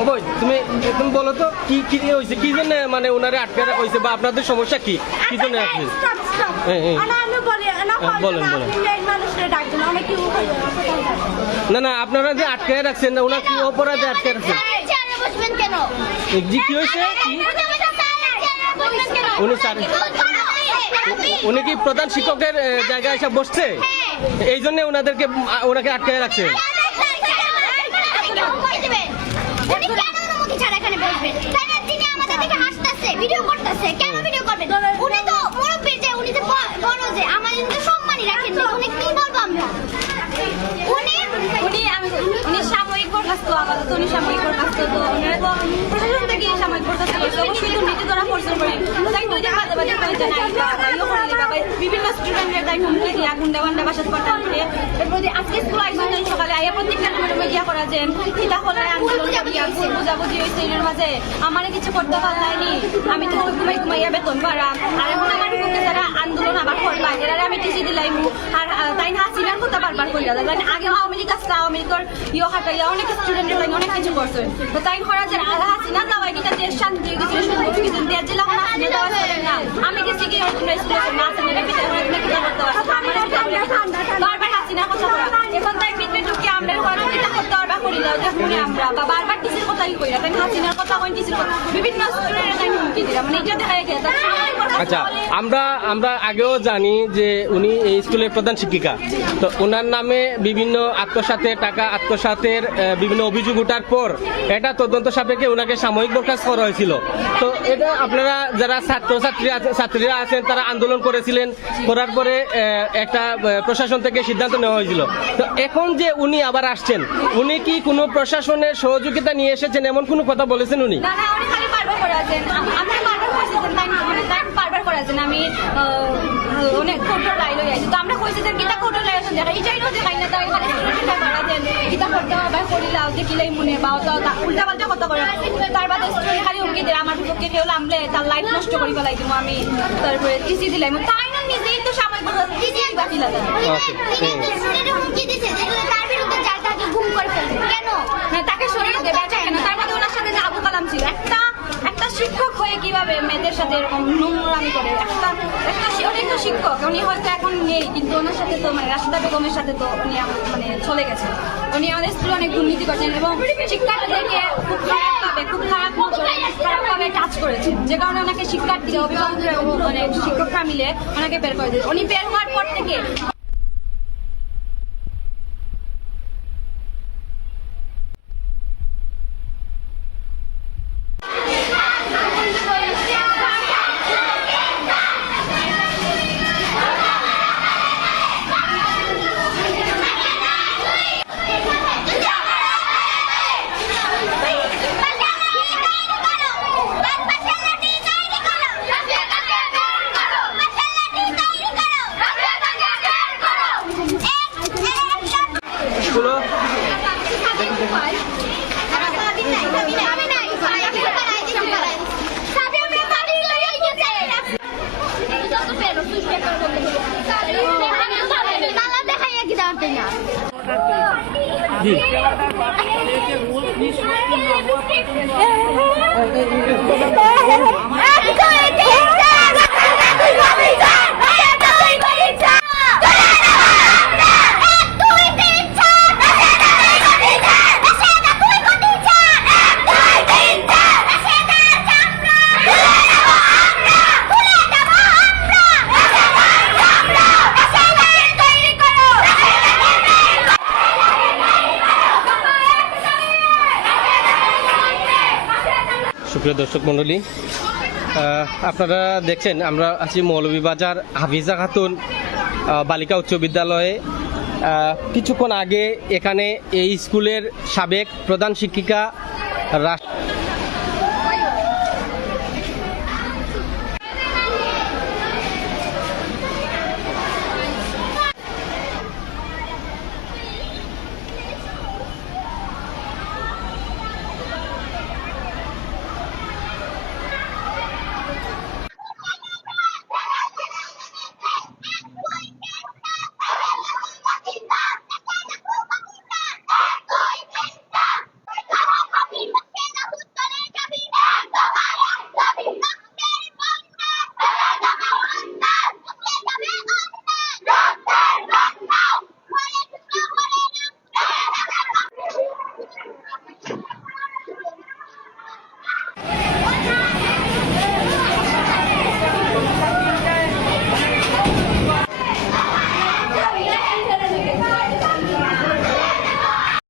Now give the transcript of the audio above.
অবৈ তুমি তুমি বলো তো কি কি হয়েছে, কি জন্য মানে ওনারে আটকে রাখা হয়েছে বা আপনাদের সমস্যা কি, কি জন্য আছে? বলেন বলেন। না না, আপনারা যে আটকে রাখছেন না, ওনার কি অপরাধে আটকে রাখছেন? জি কি হয়েছে? উনি কি প্রধান শিক্ষকের জায়গায় এসে বসছে, এই জন্য ওনাকে আটকে রাখছে? বিভিন্ন স্টুডেন্টের তাই হুমকি দিয়া গুন্ডা বান্ডা বাসাত পাঠান দিয়ে আজকে স্কুল আইসেন সকালে আইয়া প্রত্যেকটা মিডিয়া করা যেন সীতা হলে আন্দোলন বুঝাবুঝি হয়েছে এর মাঝে আমার কিছু করতে পারলাইনি, আমি তো ঘুমাইয়া বেতন পারাম আর এখন আমার পক্ষে যারা আন্দোলন আবার করবা এরা আমি টিসি দিলাইম আর তাই না হাসিনার কথা বারবার কইলা যায় আগে আওয়ামী লীগ আসছে, আওয়ামী লীগের হাটাইয়া অনেক স্টুডেন্টের লাইন অনেক কিছু করছে, তো তাই করা যায় হাসিনা যাওয়াই কিনা দেশ শান্তি হয়ে গেছিল সুন্দর কিছু দেওয়ার জেলা হাসিনা যাওয়া চলেন না, আমি গেছি কি হাসিনার ভিতরে বারবার হাসিনার কথা করা এখন তাই ভিতরে ঢুকে আমরা করতে পারবা করি দাও যে আমরা বা বারবার টিসির কথাই কইরা তাই হাসিনার কথা কই টিসির বিভিন্ন স্টুডেন্টের তাই হুমকি দিলাম মানে এটা দেখা গেছে। আচ্ছা, আমরা আগেও জানি যে উনি এই স্কুলের প্রধান শিক্ষিকা, তো ওনার নামে বিভিন্ন আত্মসাতের টাকা আত্মসাতের বিভিন্ন অভিযোগ ওঠার পর এটা তদন্ত সাপেক্ষে ওনাকে সাময়িক বরখাস্ত করা হয়েছিল, তো এটা আপনারা যারা ছাত্রীরা আছেন তারা আন্দোলন করেছিলেন, করার পরে একটা প্রশাসন থেকে সিদ্ধান্ত নেওয়া হয়েছিল, তো এখন যে উনি আবার আসছেন উনি কি কোনো প্রশাসনের সহযোগিতা নিয়ে এসেছেন এমন কোনো কথা বলেছেন উনি? আমি অনেক কোর্টের লাইন হয়ে যাই তো আমরা কইছি যে কিতা কোর্টের লাইন দেখা এটাই না দেখাই না তাই মানে স্টুডেন্টরা করা দেন কিতা করতে হবে করিলাও দেখিলাই মনে বা উল্টা পাল্টা কথা করে তার বাদে স্টুডেন্ট খালি হুমকি দেয় আমার পক্ষে কেউ নামলে তার লাইফ নষ্ট করি ফেলাই দিব আমি তারপরে টিসি দিলাম তাই না নিজেই তো সাময়িক টিসি বাকি লাগে হুমকি দিছে তার বিরুদ্ধে যার তাকে গুম করে ফেলছে কেন তাকে সরিয়ে দেবে কেন তার মধ্যে ওনার সাথে যে আবু কালাম ছিল একটা শিক্ষক হয়ে কিভাবে মেয়েদের সাথে এরকম নোংরামি করে উনি তো শিক্ষক উনি হয়তো এখন নেই কিন্তু ওনার সাথে তো মানে রাশিদা বেগমের সাথে তো উনি মানে চলে গেছে, উনি আমাদের স্কুলে অনেক দুর্নীতি করছেন এবং শিক্ষার্থীদেরকে খুব খারাপভাবে টাচ করেছেন যে কারণে ওনাকে শিক্ষার্থী অভিভাবকরা মানে শিক্ষকরা মিলে ওনাকে বের করে দিয়েছে, উনি বের হওয়ার পর থেকে সুপ্রিয় দর্শক মণ্ডলী, আপনারা দেখছেন আমরা আছি মৌলভীবাজার হাফিজা খাতুন বালিকা উচ্চ বিদ্যালয়ে। কিছুক্ষণ আগে এখানে এই স্কুলের সাবেক প্রধান শিক্ষিকা